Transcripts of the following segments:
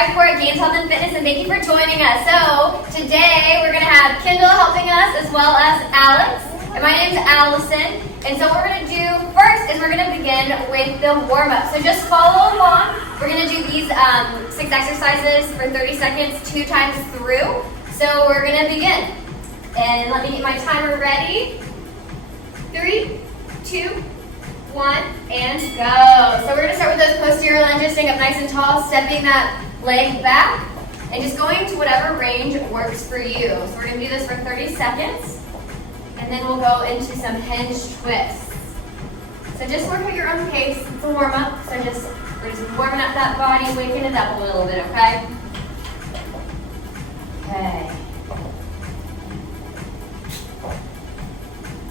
subscribe for Gains Health and Fitness, and thank you for joining us. So today we're going to have Kendall helping us as well as Alex. And my name's Allison. And so what we're going to do first is we're going to begin with the warm-up. So just follow along. We're going to do these 6 exercises for 30 seconds 2 times through. So we're going to begin. And let me get my timer ready. 3, 2, 1, and go. So we're going to start with those posterior lunges, staying up nice and tall, stepping that leg back, and just going to whatever range works for you. So we're going to do this for 30 seconds, and then we'll go into some hinge twists. So just work at your own pace. It's a warm-up, so we're just warming up that body, waking it up a little bit, okay? Okay.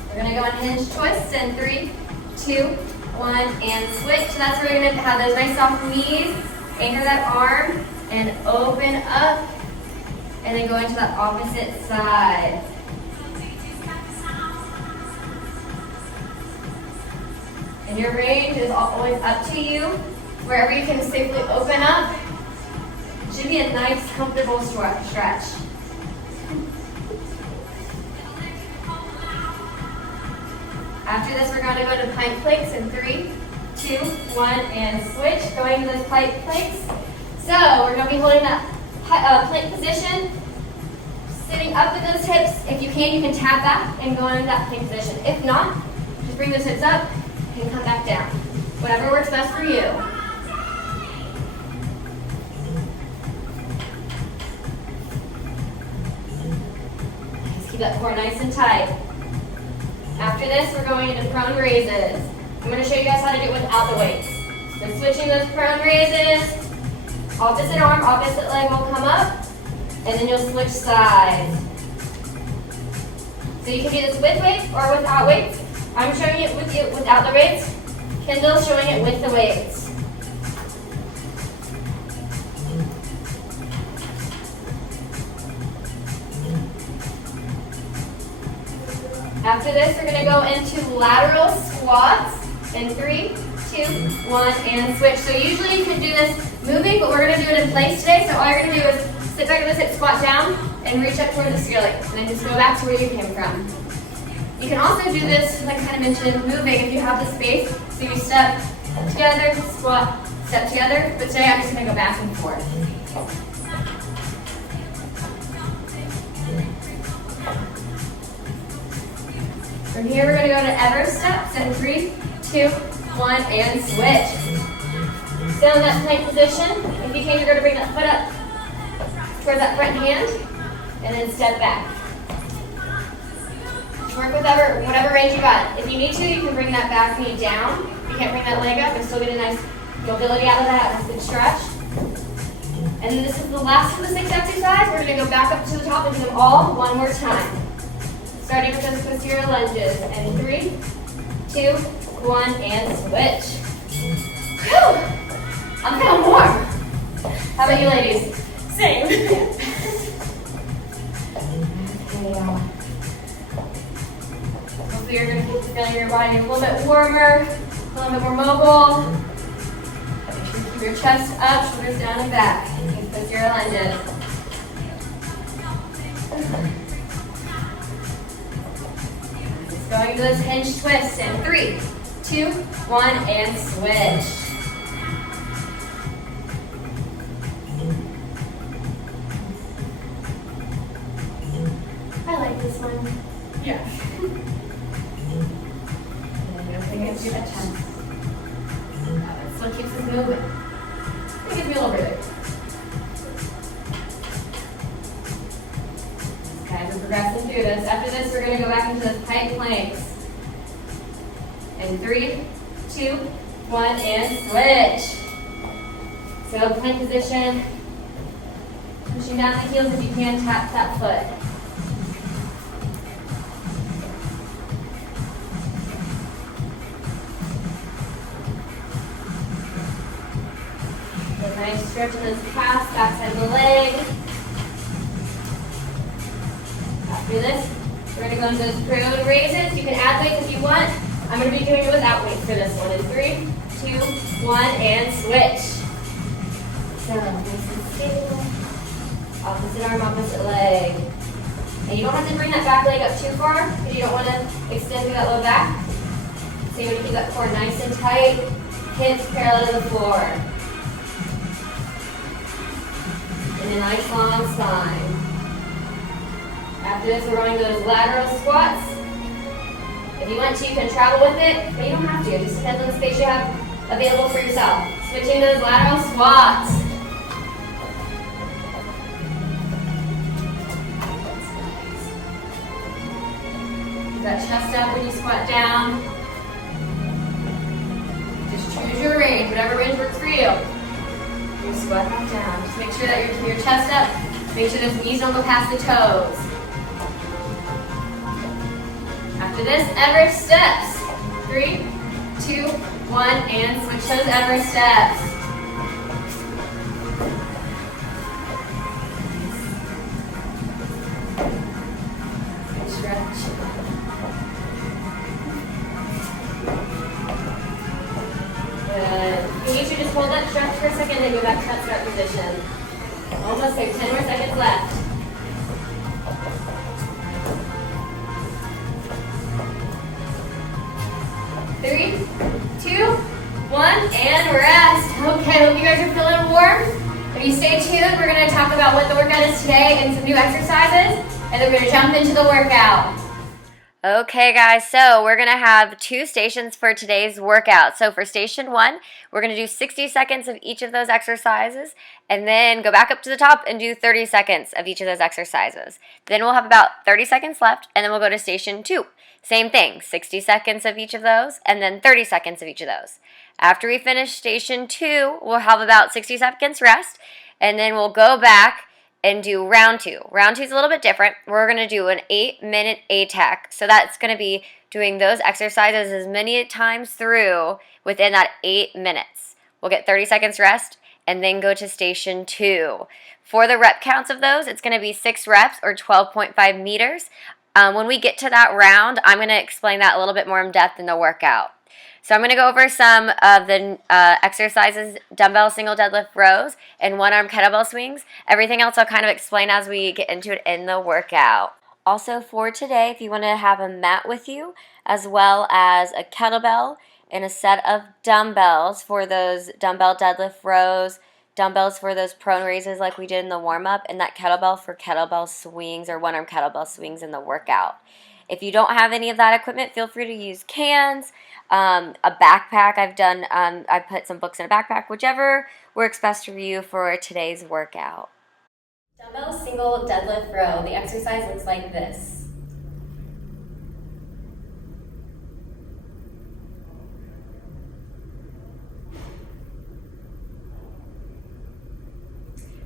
We're going to go on hinge twists in 3, 2, 1, and switch. So that's where we're going to have those nice soft knees, anchor that arm, and open up, and then go into that opposite side. And your range is always up to you. Wherever you can safely open up, it should be a nice, comfortable stretch. After this, we're going to go to plank planks in 3, 2, 1, and switch. Going to those plank planks. So we're going to be holding that plank position, sitting up with those hips. If you can tap back and go into that plank position. If not, just bring those hips up and come back down. Whatever works best for you. Just keep that core nice and tight. After this, we're going into prone raises. I'm going to show you guys how to do it without the weights. So switching those prone raises, opposite arm, opposite leg will come up, and then you'll switch sides. So you can do this with weights or without weights. I'm showing it with you without the weights. Kendall's showing it with the weights. After this, we're going to go into lateral squats in 3, 2, 1, and switch. So usually you can do this moving, but we're going to do it in place today. So all you're going to do is sit back with this hip, squat down, and reach up towards the ceiling. And then just go back to where you came from. You can also do this, like I kind of mentioned, moving if you have the space. So you step together, squat, step together. But today I'm just going to go back and forth. From here, we're going to go to ever steps in 3, 2, 1, and switch. Stay on that plank position. If you can, you're going to bring that foot up towards that front hand, and then step back. Work with whatever range you got. If you need to, you can bring that back knee down. If you can't bring that leg up, and still get a nice mobility out of that, nice good stretch. And then this is the last of the 6 exercises. We're going to go back up to the top and do them all one more time. Starting with those posterior lunges. And 3, 2, 1, and switch. Whew! I'm feeling warm. How about you ladies? Same. Hopefully you're going to keep feeling your body a little bit warmer, a little bit more mobile. Make sure you keep your chest up, shoulders down and back. These posterior lunges. Going to those hinge twists in 3, 2, 1, and switch. I like this one. Yeah. Everything gets you that chest. That's what keeps us moving. It gives me a little bit. Guys, we're progressing through this. After this, we're going to go back into those tight planks. In 3, 2, 1, and switch. So plank position. Pushing down the heels if you can, tap that foot. Get a nice stretch in those calves, backside of the leg. After this, we're going to go into those prone raises. You can add weights if you want. I'm going to be doing it without weights for this one. In 3, 2, 1, and switch. So, nice and stable. Opposite arm, opposite leg. And you don't have to bring that back leg up too far because you don't want to extend through that low back. So you want to keep that core nice and tight, hips parallel to the floor. And a nice long spine. After this, we're going to those lateral squats. If you want to, you can travel with it, but you don't have to. It just depends on the space you have available for yourself. Switching those lateral squats. Keep that chest up when you squat down. Just choose your range, whatever range works for you. You squat back down. Just make sure that your chest up. Make sure those knees don't go past the toes. After this, Everest steps. 3, 2, 1, and switch those Everest steps. Stretch. Good. You need to just hold that stretch for a second and go back to that start position. Almost there. 10 more seconds left. Three, 2, 1, and rest. Okay, hope you guys are feeling warm. If you stay tuned, we're going to talk about what the workout is today and some new exercises, and then we're going to jump into the workout. Okay guys, so we're going to have 2 stations for today's workout. So for station 1, we're going to do 60 seconds of each of those exercises and then go back up to the top and do 30 seconds of each of those exercises. Then we'll have about 30 seconds left and then we'll go to station 2. Same thing, 60 seconds of each of those and then 30 seconds of each of those. After we finish station 2, we'll have about 60 seconds rest and then we'll go back and do round 2. Round 2 is a little bit different. We're going to do an 8-minute ATEC. So that's going to be doing those exercises as many times through within that 8 minutes. We'll get 30 seconds rest and then go to station 2. For the rep counts of those, it's going to be 6 reps or 12.5 meters. When we get to that round, I'm going to explain that a little bit more in depth in the workout. So I'm going to go over some of the exercises, dumbbell single deadlift rows, and one-arm kettlebell swings. Everything else I'll kind of explain as we get into it in the workout. Also for today, if you want to have a mat with you, as well as a kettlebell and a set of dumbbells for those dumbbell deadlift rows, dumbbells for those prone raises like we did in the warm-up, and that kettlebell for kettlebell swings or one-arm kettlebell swings in the workout. If you don't have any of that equipment, feel free to use cans, a backpack. I've put some books in a backpack, whichever works best for you for today's workout. Dumbbell single deadlift row. The exercise looks like this.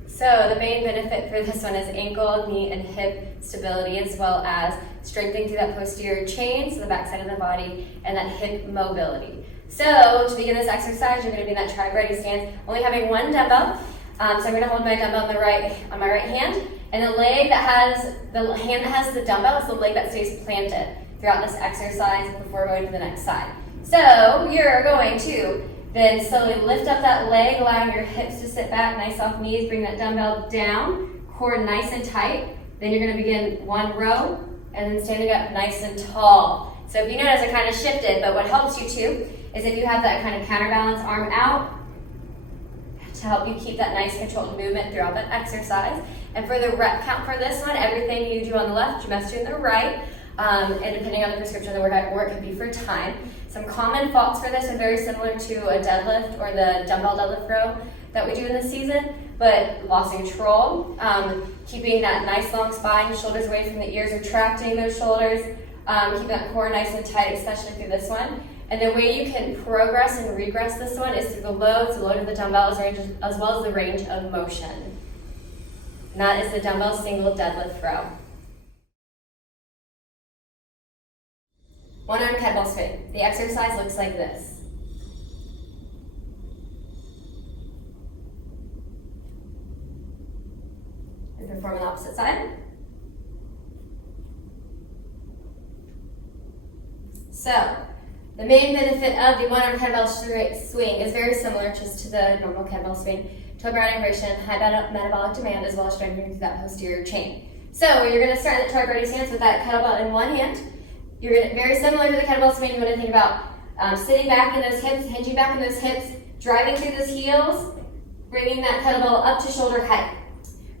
So the main benefit for this one is ankle, knee, and hip stability, as well as strengthening through that posterior chain, so the back side of the body, and that hip mobility. So to begin this exercise, you're going to be in that tri-ready stance, only having one dumbbell. So I'm going to hold my dumbbell on my right hand, and the hand that has the dumbbell is the leg that stays planted throughout this exercise before going to the next side. So you're going to then slowly lift up that leg, allowing your hips to sit back, nice soft knees, bring that dumbbell down, core nice and tight. Then you're going to begin one row, and then standing up nice and tall. So if you notice, I kind of shifted, but what helps you too is if you have that kind of counterbalance arm out to help you keep that nice controlled movement throughout that exercise. And for the rep count for this one, everything you do on the left, you must do on the right. And depending on the prescription of the workout, or it could be for time. Some common faults for this are very similar to a deadlift or the dumbbell deadlift row that we do in the season, but loss of control, keeping that nice long spine, shoulders away from the ears, retracting those shoulders, keeping that core nice and tight, especially through this one. And the way you can progress and regress this one is through the loads, the load of the dumbbells, as well as the range of motion. And that is the dumbbell single deadlift row. One-arm kettlebell swing. The exercise looks like this. And perform on the opposite side. So, the main benefit of the one-arm kettlebell swing is very similar just to the normal kettlebell swing. body vibration, high metabolic demand, as well as strengthening through that posterior chain. So you're going to start the trike body stance with that kettlebell in one hand. You're going to, very similar to the kettlebell swing, you want to think about sitting back in those hips, hinging back in those hips, driving through those heels, bringing that kettlebell up to shoulder height.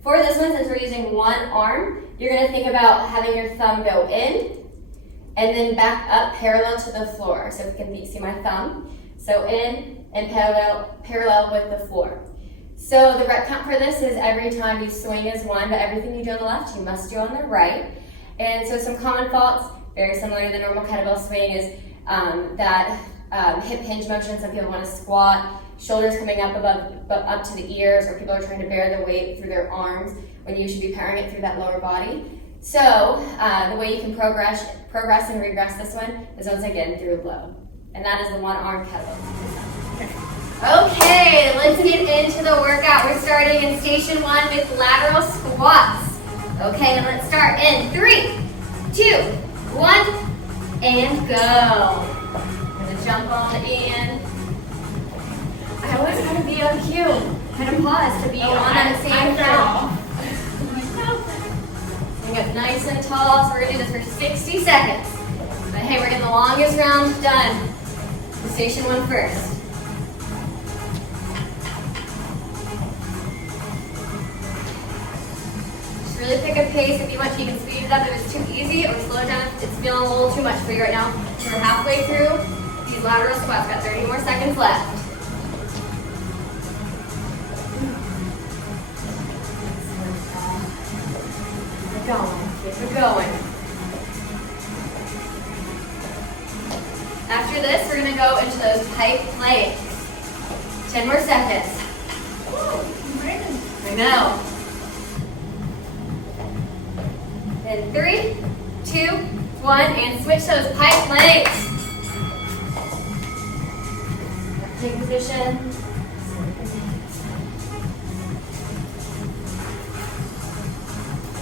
For this one, since we're using one arm, you're going to think about having your thumb go in and then back up parallel to the floor. So if you can see my thumb. So in and parallel with the floor. So the rep count for this is every time you swing is one, but everything you do on the left, you must do on the right. And so some common faults, very similar to the normal kettlebell swing, is that hip hinge motion. Some people want to squat, shoulders coming up up to the ears, or people are trying to bear the weight through their arms when you should be powering it through that lower body. So the way you can progress and regress this one is once again through low. And that is the one arm kettlebell. Okay, let's get into the workout. We're starting in station 1 with lateral squats. Okay, let's start in 3, 2, 1, and go. I'm gonna jump on in. I always gotta be on cue. Kind of pause to be on that same count. Bring up nice and tall, so we're gonna do this for 60 seconds. But hey, we're getting the longest round done. Station 1 first. Just really pick a pace if you want to. You can speed it up if it's too easy, or slow it down if it's feeling a little too much for you right now. So we're halfway through these lateral squats. Got 30 more seconds left. Keep it going. Keep it going. After this, we're going to go into those pike planks. 10 more seconds. I know. And 3, 2, 1, and switch those pike planks. Take position.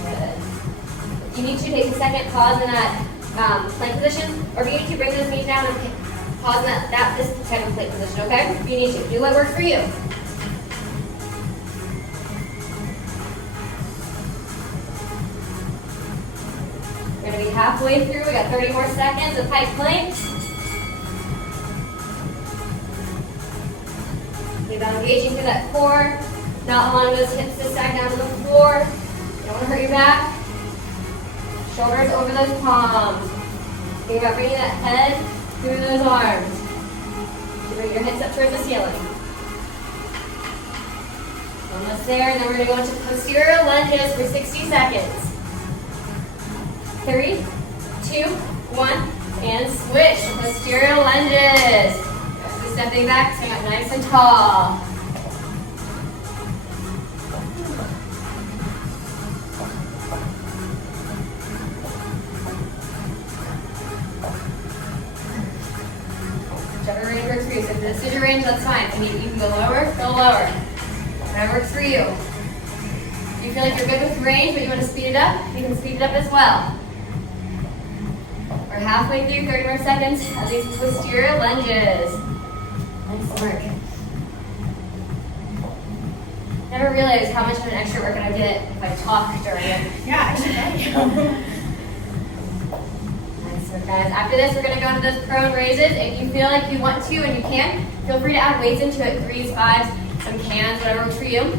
Good. If you need to, take a second, pause in that plank position, or if you need to, bring those knees down and pause in this type of plank position, okay? If you need to, do what works for you. We're gonna be halfway through. We got 30 more seconds of pike planks. Keep on engaging through that core, not allowing those hips to sag down to the floor. You don't want to hurt your back. Shoulders over those palms. Think about bringing that head through those arms. So bring your hips up towards the ceiling. Almost there, and then we're going to go into posterior lunges for 60 seconds. 3, 2, 1, and switch to posterior lunges. So stepping back, stand up nice and tall. Whichever range works for you. So if this is your range, that's fine. If you can go lower, go lower. Whatever works for you. If you feel like you're good with range, but you want to speed it up, you can speed it up as well. We're halfway through, 30 more seconds of these posterior lunges. Nice work. Never realized how much of an extra workout I get if I talk during it. Yeah, actually. Guys, after this, we're going to go into those prone raises. If you feel like you want to and you can, feel free to add weights into it, 3s, 5s, some cans, whatever works for you.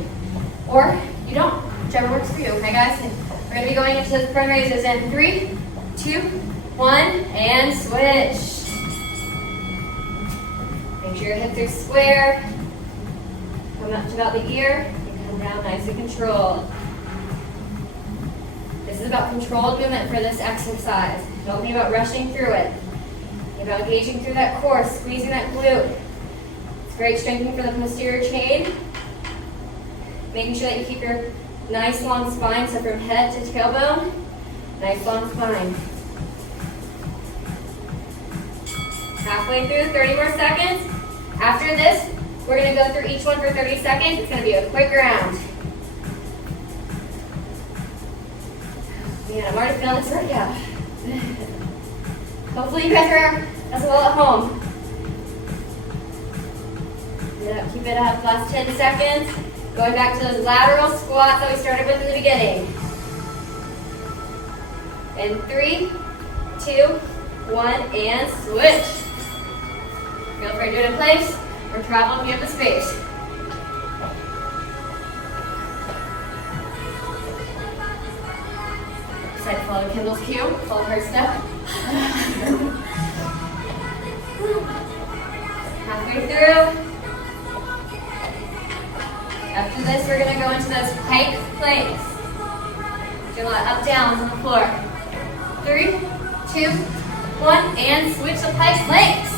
Or you don't, whichever works for you, okay guys? We're going to be going into those prone raises in 3, 2, 1, and switch. Make sure your hips are square. Come up to about the ear and come down nice and controlled. This is about controlled movement for this exercise. Don't think about rushing through it. Think about engaging through that core, squeezing that glute. It's great strengthening for the posterior chain. Making sure that you keep your nice long spine, so from head to tailbone, nice long spine. Halfway through, 30 more seconds. After this, we're going to go through each one for 30 seconds. It's going to be a quick round. Man, I'm already feeling this workout. Hopefully you guys are as well at home. Keep it up. Last 10 seconds. Going back to those lateral squats that we started with in the beginning. In 3, 2, 1, and switch. Feel free to do it in place or travel if you have the space. Decide to follow Kendall's cue, follow her step. Halfway through. After this, we're going to go into those pike planks. Do a lot of up downs on the floor. 3, 2, 1, and switch the pike planks.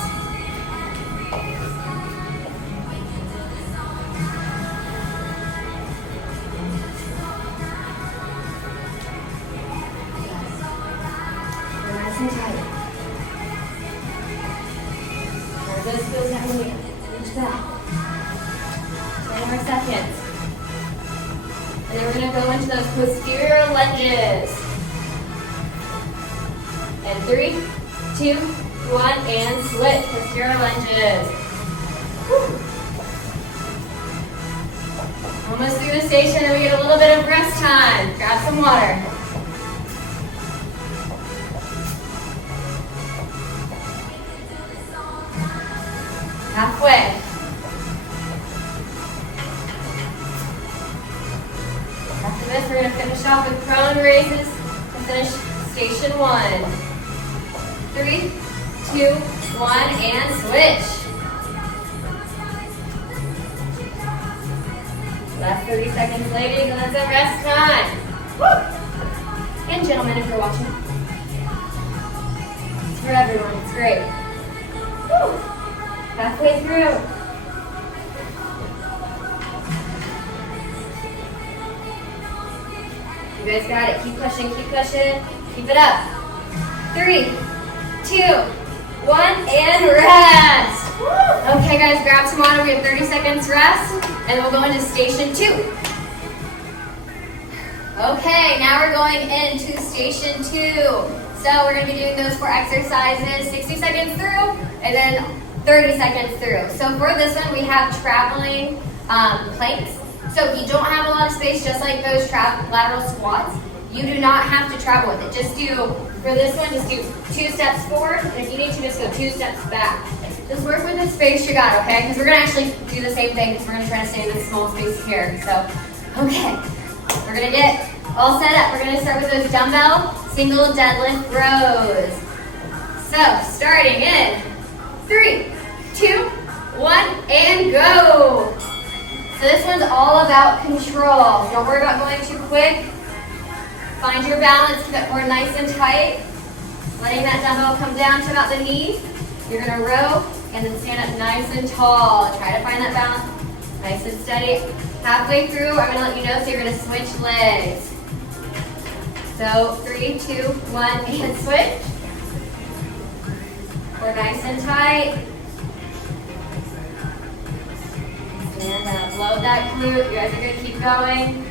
Nice and tight. As those feels heavily, reach back. 10 more seconds. And then we're going to go into those posterior lunges. And 3, 2, 1, and switch. Posterior lunges. Whew. Almost through the station, and we get a little bit of rest time. Grab some water. Halfway. After this, we're going to finish off with prone raises to finish station 1. 3, 2, 1, and switch. Last 30 seconds, ladies, and that's a rest time. Woo! And gentlemen, if you're watching. It's for everyone. It's great. Woo! Halfway through. You guys got it. Keep pushing, keep pushing. Keep it up. 3, 2, 1, and rest. Okay, guys, grab some water. We have 30 seconds rest, and we'll go into station 2. Okay, now we're going into station 2. So we're going to be doing those 4 exercises, 60 seconds through, and then 30 seconds through. So for this one, we have traveling planks. So if you don't have a lot of space, just like those lateral squats, you do not have to travel with it. Just do, for this one, just do 2 steps forward, and if you need to, just go 2 steps back. Just work with the space you got, okay? Because we're going to actually do the same thing, because we're going to try to stay in this small space here. So, okay, we're going to get all set up. We're going to start with those dumbbell single deadlift rows. So, starting in 3, 2, 1, and go. So this one's all about control. Don't worry about going too quick. Find your balance, keep it more nice and tight. Letting that dumbbell come down to about the knees. You're gonna row and then stand up nice and tall. Try to find that balance, nice and steady. Halfway through, I'm gonna let you know, so you're gonna switch legs. So 3, 2, 1, and switch. We're nice and tight. Stand up, load that glute. You guys are gonna keep going.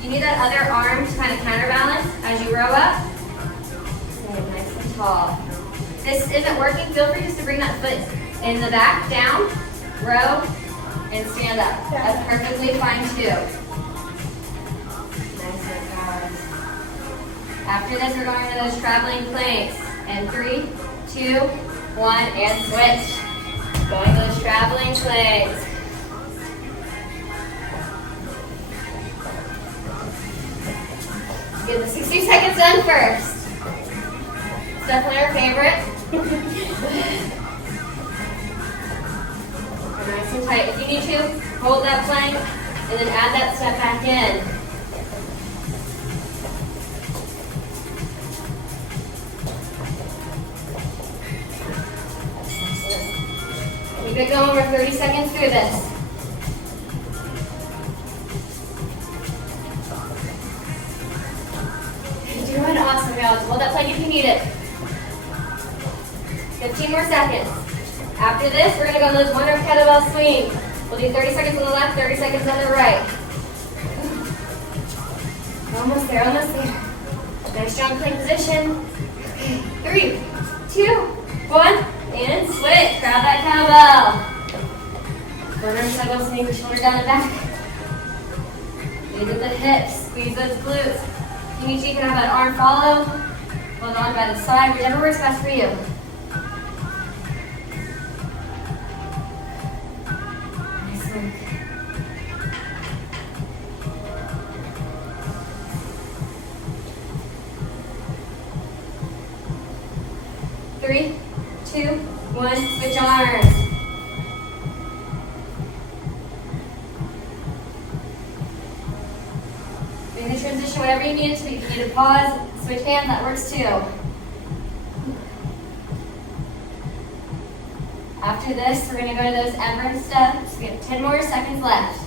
You need that other arm to kind of counterbalance as you row up. Stand nice and tall. If this isn't working, feel free just to bring that foot in the back, down, row, and stand up. That's perfectly fine too. Nice and tall. After this, we're going to those traveling planks. And 3, 2, 1, and switch. Going to those traveling planks. Get the 60 seconds done first. It's definitely our favorite. Nice and tight. If you need to, hold that plank and then add that step back in. Keep it going. We're 30 seconds through this. You're doing awesome, y'all. Hold that plank if you need it. 15 more seconds. After this, we're going to go on those one-arm kettlebell swings. We'll do 30 seconds on the left, 30 seconds on the right. Almost there, almost there. Nice strong plank position. Okay, 3, 2, 1, And switch. Grab that cowbell. Corner snuggle, sneak the shoulder down and back. These are the hips. Squeeze those glutes. You need to, you can have that arm follow. Hold on by the side, whichever works best for you. Nice work. Three, two, one, switch arms. In the transition, whatever you need it to be. If you need to pause, switch hands, that works too. After this, we're going to go to those Everest steps. We have 10 more seconds left.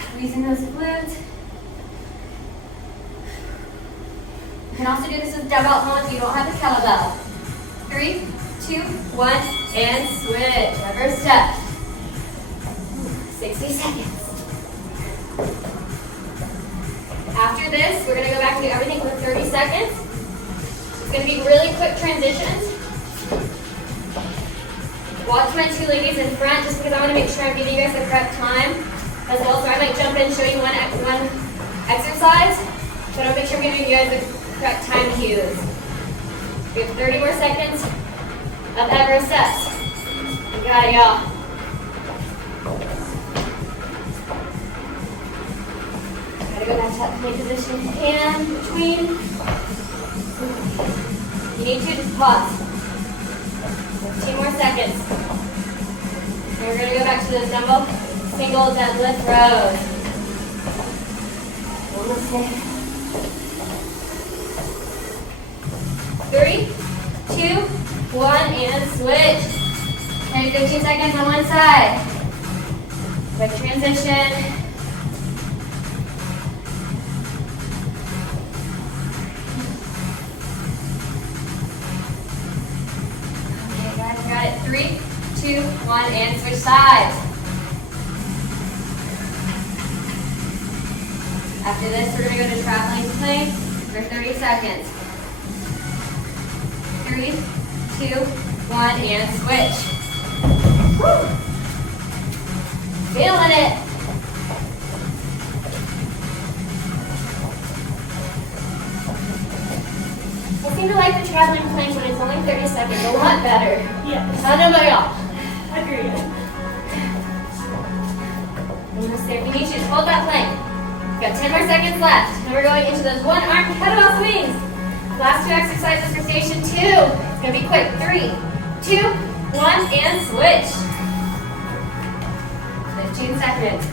Squeezing those glutes. You can also do this with dumbbell at home if you don't have the kettlebell. 3, 2, 1, and switch. Everest step. 60 seconds. After this, we're going to go back and do everything for 30 seconds. It's going to be really quick transitions. Watch my two ladies in front just because I want to make sure I'm giving you guys the correct time as well. So I might jump in and show you one exercise, but I'll make sure I'm giving you guys the correct time cues. We have 30 more seconds of Everest steps. You got it, y'all. Gotta go back to that plank position if you can, between. You need to just pause. 15 more seconds. And we're gonna go back to those dumbbell single deadlift rows. Almost there. 3, 2, 1, and switch. 10 to 15 seconds on one side. Quick transition. Got it. 3, 2, 1, and switch sides. After this, we're going to go to traveling plank for 30 seconds. 3, 2, 1, and switch. Woo! Feeling it. I seem to like the traveling plank when it's only 30 seconds. A lot better. Yes. I don't know about y'all. Agreed. Almost there. If you need to, just hold that plank. We've got 10 more seconds left. And we're going into those one-arm kettlebell swings. Last two exercises for station 2. It's going to be quick. 3, 2, 1, and switch. 15 seconds.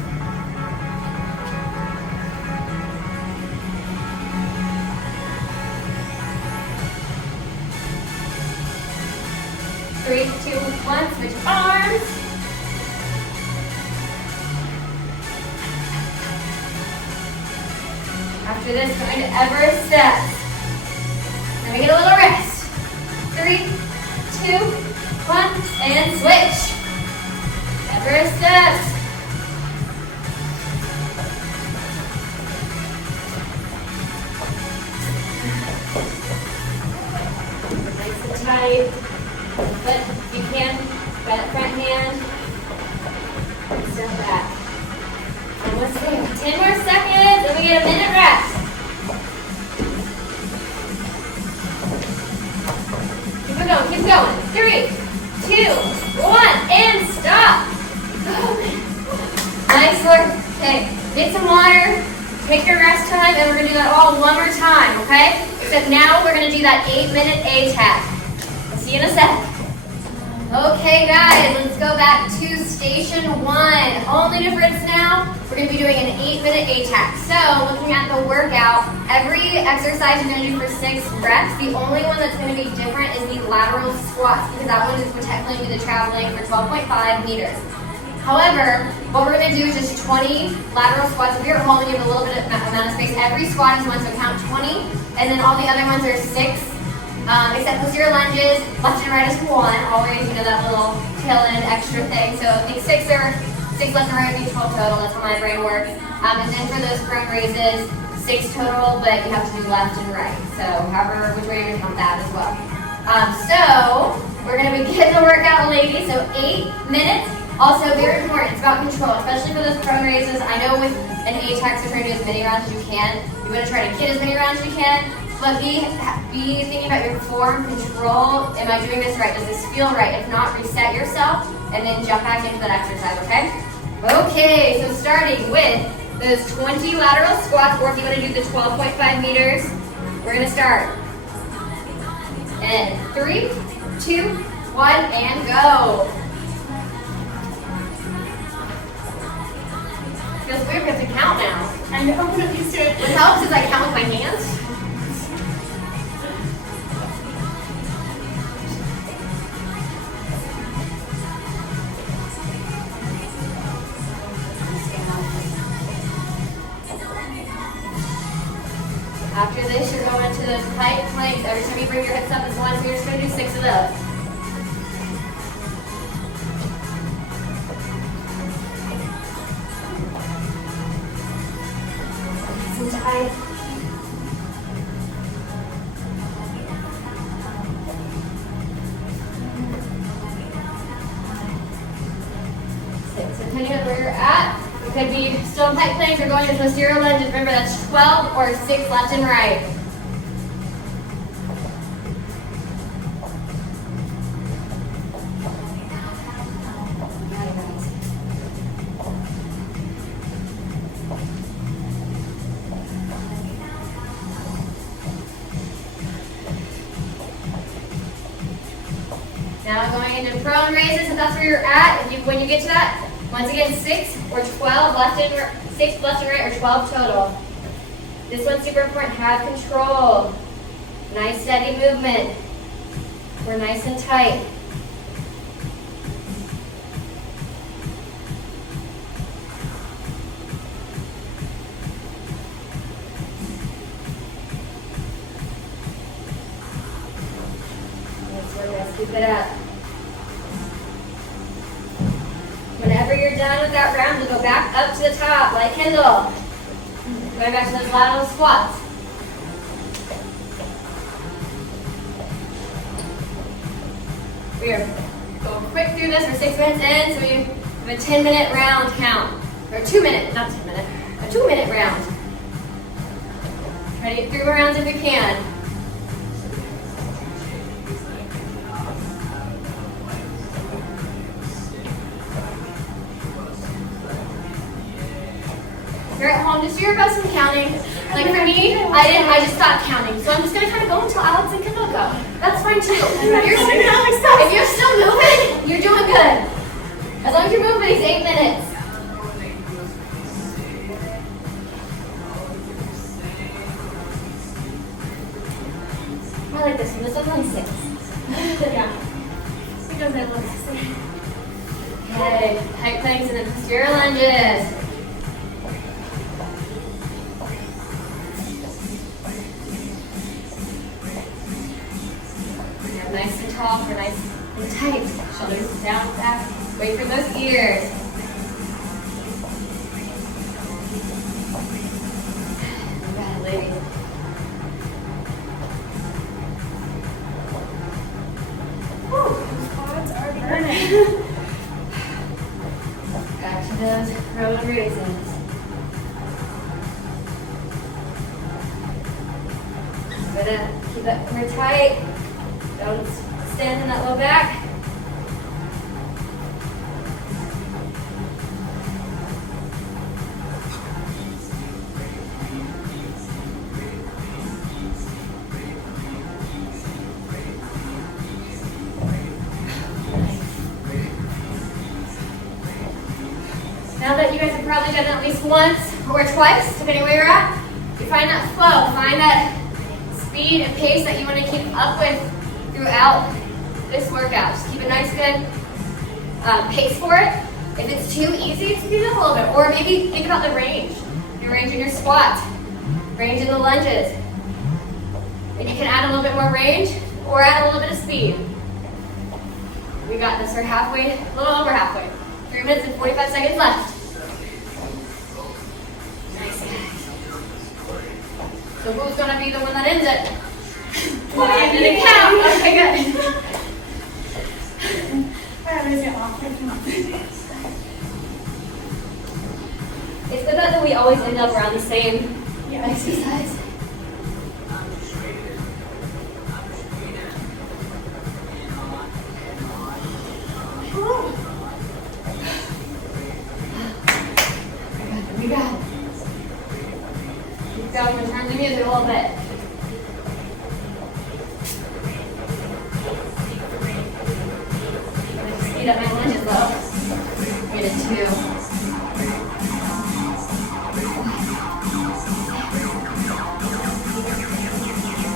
3, 2, 1, switch arms. After this, going to Everest steps. Then we get a little rest. 3, 2, 1, and switch. Everest steps. Nice and tight. But if you can, grab that front hand, step back. Almost there. 10 more seconds, and we get a minute rest. Keep it going, keep going. 3, 2, 1, and stop. Nice work. Okay, get some water, take your rest time, and we're going to do that all one more time, okay? Except now we're going to do that 8-minute A-tag. See you in a sec. Okay guys, let's go back to station 1. Only difference now, we're going to be doing an 8-minute A-tag. So looking at the workout, every exercise you're going to do for 6 reps. The only one that's going to be different is the lateral squats because that one is technically going to be the traveling for 12.5 meters. However, what we're going to do is just 20 lateral squats. If you're at home and you have a little bit of amount of space, every squat is one, so count 20, and then all the other ones are 6. Except posterior lunges, left and right is 1. Always, that little tail end extra thing. So I think 6 left and right would be 12 total. That's how my brain works. And then for those front raises, 6 total, but you have to do left and right. So however, which way you're going to count that as well. So We're going to begin the workout, ladies, so 8 minutes. Also, very important, it's about control, especially for those prone raises. I know with an ATAX, you're trying to do as many rounds as you can. You're going to try to get as many rounds as you can, but be thinking about your form, control. Am I doing this right? Does this feel right? If not, reset yourself and then jump back into that exercise, okay? Okay, so starting with those 20 lateral squats, or if you want to do the 12.5 meters, we're going to start. And 3, 2, 1, and go. Feels weird we have to count now. I know, I'm not used to it. What helps is I count with my hands. After this, you're going into those tight planks. Every time you bring your hips up is one, so you're just going to do 6 of those. Tight. So depending on where you're at, you could be still in tight planks or going into posterior lunges. Remember, that's 12 or 6 left and right. Now going into prone raises, if that's where you're at, when you get to that, once again, 6 or 12 6 left and right, or 12 total. This one's super important. Have control. Nice steady movement. We're nice and tight. Keep it up. Whenever you're done with that round, we'll go back up to the top, like Kendall. Going back to those lateral squats. We are going quick through this. We're 6 minutes in, so we have a 10-minute round count. Or 2-minute, not 10 minute, a 2-minute round. Try to get 3 more rounds if we can. You're at home, just do your best in counting. Like for me, I just stopped counting. So I'm just gonna kind of go until Alex and Kendall go. That's fine too. If you're still moving, you're doing good. As long as you're moving these 8 minutes. I like this one. This one's only 6. Yeah. Because I love this. Okay, tight planks and then posterior lunges. Nice and tall for nice and tight. Shoulders down, back. Wait for those ears. You got it, ladies. Quads are burning. Back to those prone raises. Gonna keep that core tight. Don't stand in that low back. Now that you guys have probably done it at least once or twice, depending where you're at, you find that flow, find that speed and pace that you want to keep up with throughout this workout. Just keep a nice good pace for it. If it's too easy, speed it up a little bit. Or maybe think about the range. Your range in your squat, range in the lunges. And you can add a little bit more range or add a little bit of speed. We got this. We're halfway, a little over halfway. 3 minutes and 45 seconds left. Nice, guys. So who's going to be the one that ends it? 1 minute count. Okay, good. Is it off? It's good that we always end up around the same Yeah. exercise. We got it. Keep going, we're turning the music a little bit. Speed up my lunges though. Get it 2.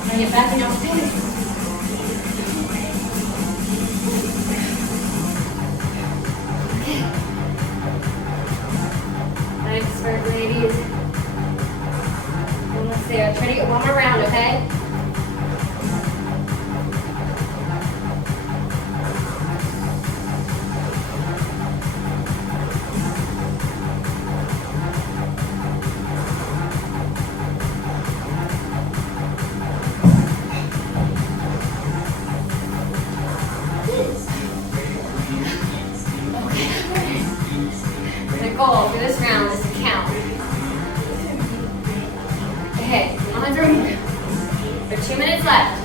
Now get back in your feet. Nice work, ladies. Almost there. Try to get one more round, okay? The goal for this round is to count. Okay, you don't have to remember. There are 2 minutes left.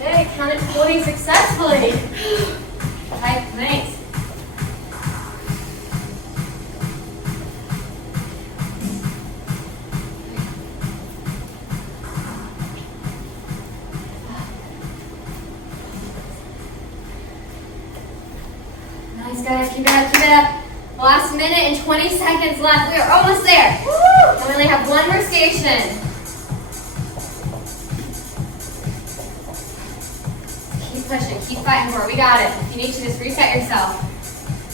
Okay, counted 40 successfully. Okay, thanks. Nice, guys. Keep it up, keep it up. Last minute and 20 seconds left. We are almost there. Woo! And we only have one more station. Keep pushing, keep fighting for it. We got it. If you need to, just reset yourself.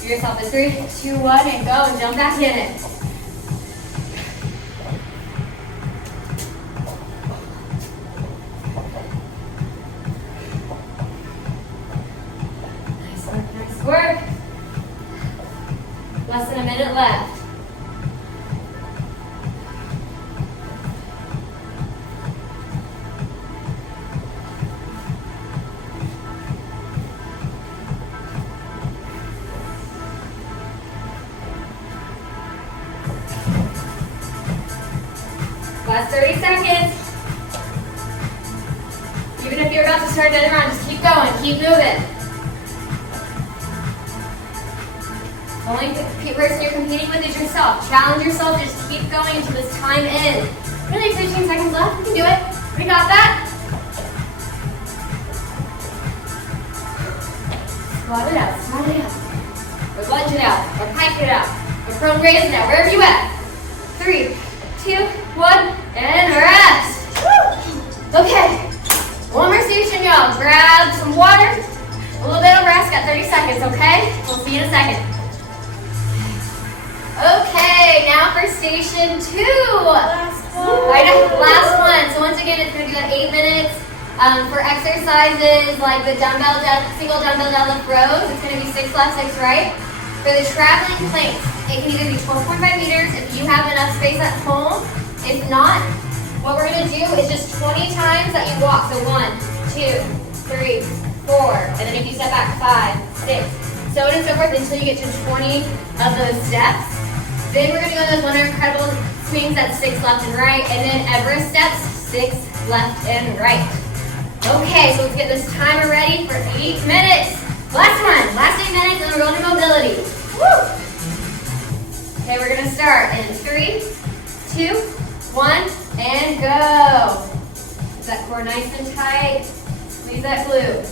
Give yourself a 3, 2, 1, and go and jump back in it. Nice work, nice work. Less than a minute left. Last 30 seconds. Even if you're about to start another round, just keep going, keep moving. The only person you're competing with is yourself. Challenge yourself, just keep going until this time ends. Really, 15 seconds left, we can do it. We got that. Squat it out, squat it out. Or lunge it out, or pike it out, or prone raise it out, wherever you at. 3, 2, 1, and rest. Okay, one more station, y'all. Grab some water, a little bit of rest, got 30 seconds, okay? We'll see you in a second. Okay, now for station 2. Last one. So once again, it's going to be like 8 minutes. For exercises like the single dumbbell deadlift rows, it's going to be 6 left, 6 right. For the traveling planks, it can either be 12.5 meters if you have enough space at home. If not, what we're going to do is just 20 times that you walk. So 1, 2, 3, 4, and then if you step back, 5, 6, so on and so forth until you get to 20 of those steps. Then we're going to go those Wonder Incredible swings, that's 6 left and right, and then Everest steps, 6 left and right. Okay, so let's get this timer ready for 8 minutes. Last one, last 8 minutes, and we're going to mobility. Woo! Okay, we're going to start in 3, 2, 1, and go. Is that core nice and tight? Squeeze that glute.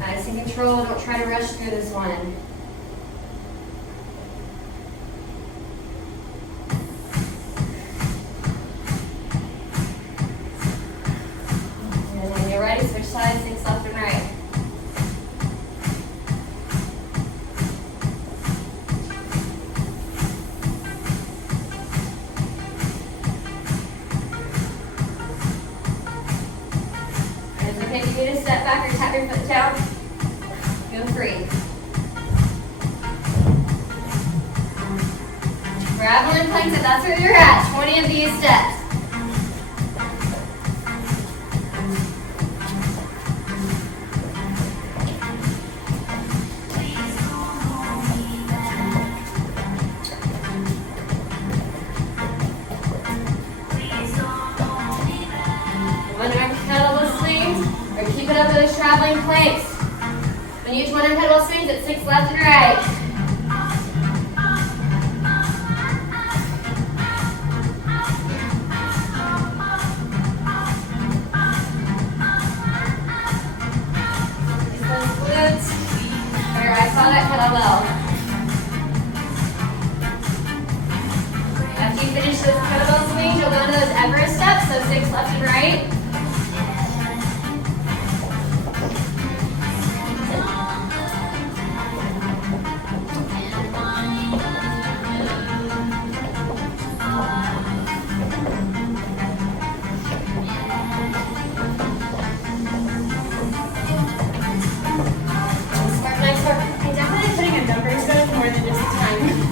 Nice and control, don't try to rush through this one. And when you're ready, switch sides, think left and right. need to step back or tap your foot down. Go 3. Grappling planks, if that's where you're at. 20 of these steps. One-arm kettlebell swings, or keep it up with those traveling planks. When you use one-arm kettlebell swings, it's 6 left and right. I saw that kettlebell. After you finish those kettlebell swings, you'll go into those Everest steps, so 6 left and right.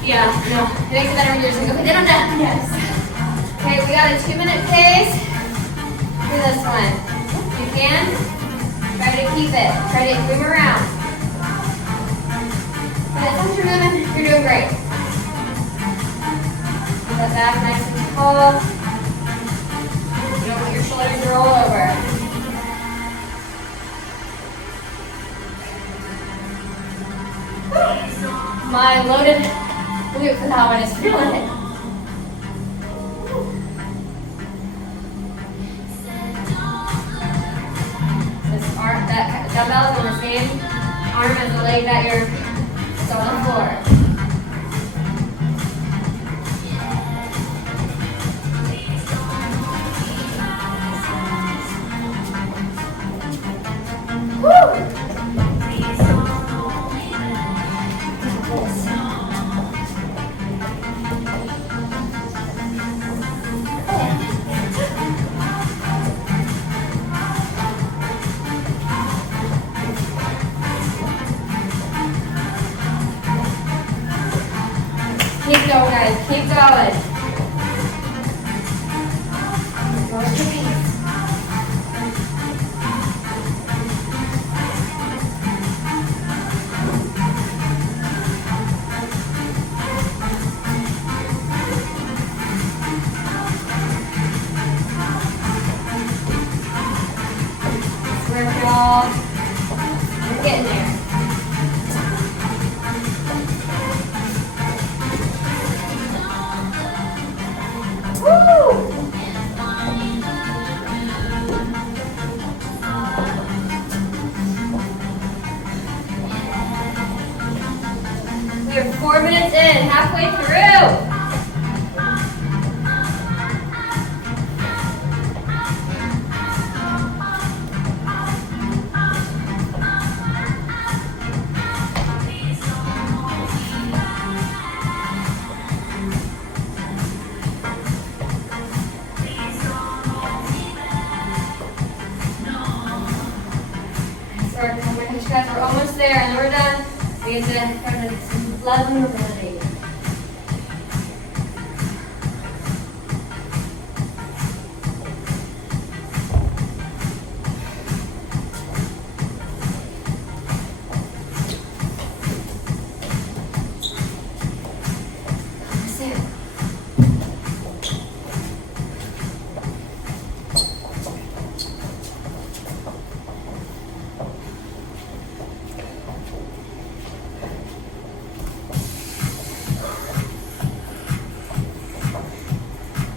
Yeah, no. It makes it better when you're just like, okay, then I'm done. Yes. Okay, we got a 2-minute pace for this one. If you can, try to keep it. Try to move around. But as long as you're moving, you're doing great. Keep that back nice and tall. You don't want your shoulders to roll over. My loaded glute for that one is feeling it. This arm, that dumbbell is on the same arm as the leg that you're on the floor. Woo! Keep going, guys. Keep going. Go at your pace. Work, y'all. We're getting there. We're 4 minutes in, halfway through. Guys, we're almost there, and then we're done. We get to kind of level mobility.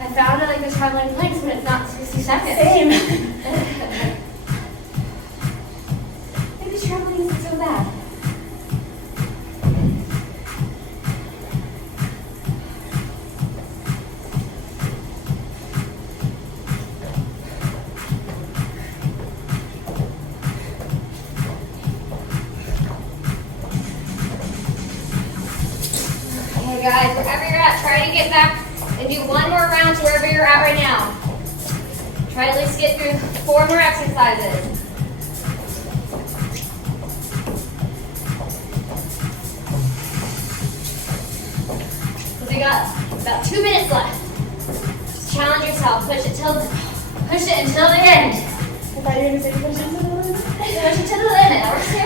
I found I like the traveling planks, but it's not 60 seconds. Same. Maybe traveling isn't so bad. Okay, guys, wherever you're at, try to get back and do one more round to wherever you're at right now. Try to at least get through 4 more exercises. we got about 2 minutes left. Just challenge yourself. Push it until the end. I thought you were going to say push it to the limit. Push it to the limit. That works too.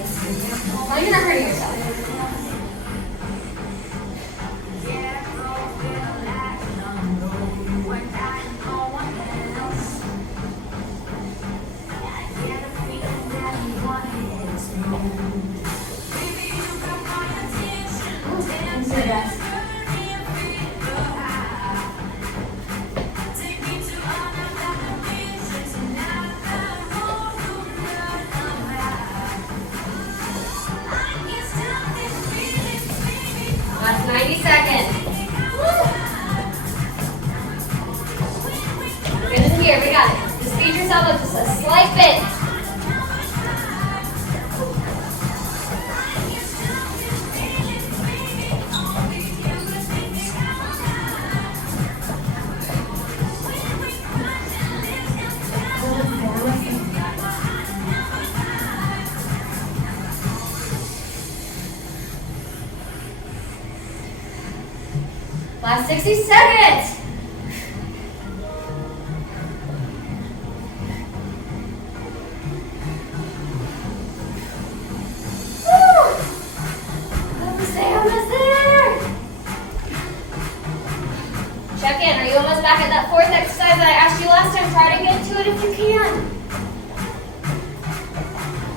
As long as you're not hurting yourself. Last 90 seconds. We're in here, we got it. Just speed yourself up just a slight bit. Last 60 seconds. Woo! Almost there. Check in. Are you almost back at that fourth exercise that I asked you last time? Try to get to it if you can.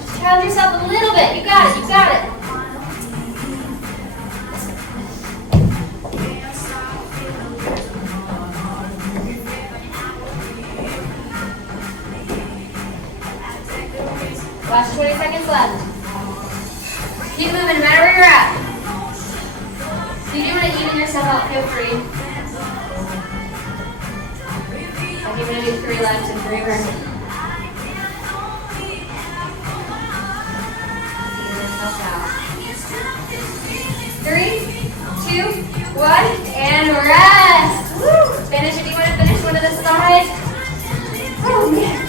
Just challenge yourself a little bit. You got it. You got it. Last 20 seconds left. Keep moving no matter where you're at. If you do want to even yourself out, feel free. I'm going to do 3 left and 3 remaining. Even yourself out. 3, 2, 1, and rest. Woo! Finish if you want to finish one of the sides. Oh man.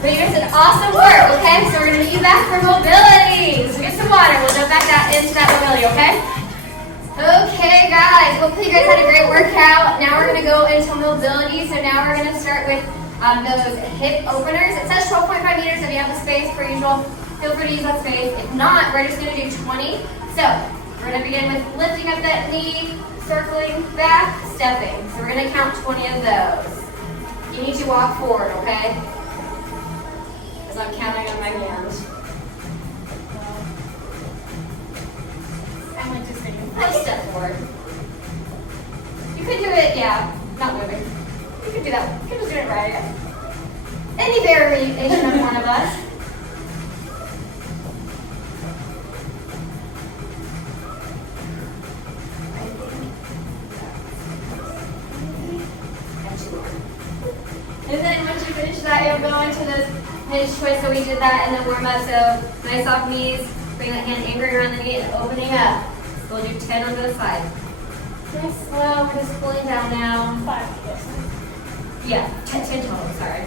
But you guys did awesome work, okay? So we're going to meet you back for mobility. So get some water. We'll jump back into that mobility, okay? Okay, guys. Hopefully you guys had a great workout. Now we're going to go into mobility. So now we're going to start with those hip openers. It says 12.5 meters. If you have the space, per usual, feel free to use that space. If not, we're just going to do 20. So we're going to begin with lifting up that knee, circling back, stepping. So we're going to count 20 of those. You need to walk forward, okay? Because I'm counting on my hands. I like to say Let's step forward. You could do it, yeah, not moving. You could do that. You could just do it right, I guess. Any variation of one of us. And then once you finish that, you'll go into this hinge twist. So we did that in the warm-up. So nice soft knees. Bring that hand anchoring around the knee and opening up. So we'll do 10 on both sides. Nice slow. We're just pulling down now. 5, yes. Yeah, 10 total. Sorry.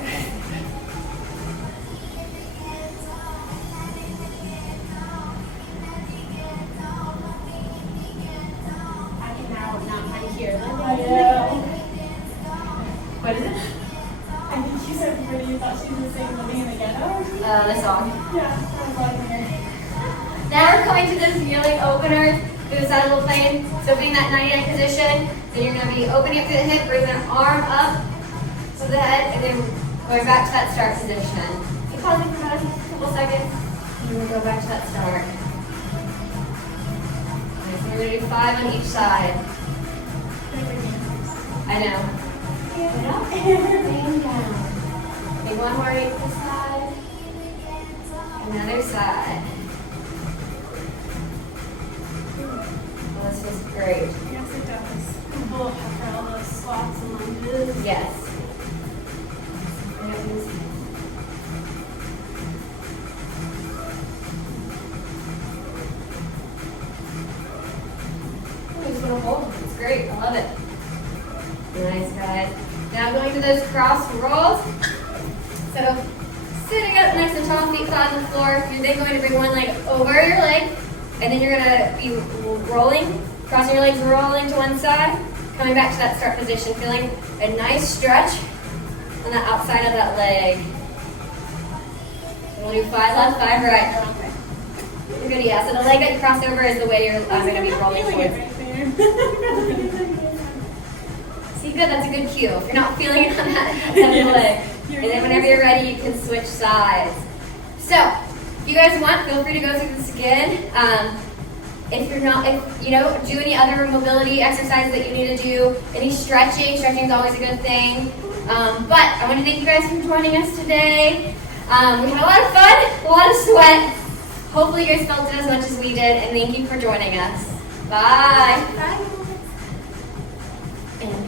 I can now not find here. What is it? I think you said pretty. You thought she was saying living in the ghetto. The song. Yeah, I was like here. Now we're going to this kneeling opener through the side of the plane. So being that 99 position, then you're going to be opening up through the hip, bring that arm up to the head, and then going back to that start position. Keep pausing for about a couple seconds, and then we'll go back to that start. Okay, so we're going to do 5 on each side. I know. Get up and down. Take one more right this side. Another side. Well, this feels great. Yes, it does. We'll have all those squats and lunges. Yes. Just gonna hold. It's great. I love it. Nice, guys. Now going to those cross rolls. So sitting up nice and tall, feet flat on the floor. You're then going to bring one leg over your leg And then you're gonna be rolling, crossing your legs, rolling to one side, coming back to that start position, feeling a nice stretch on the outside of that leg. We'll do 5 left, 5 right. You're good, yeah. So the leg that you cross over is the way you're going to be rolling towards. See, good, that's a good cue. If you're not feeling it on that leg. And then whenever you're ready, you can switch sides. So, if you guys want, feel free to go through this again. If you don't do any other mobility exercises that you need to do, any stretching is always a good thing. But I want to thank you guys for joining us today. We had a lot of fun, a lot of sweat. Hopefully you guys felt it as much as we did, and thank you for joining us. Bye. Bye.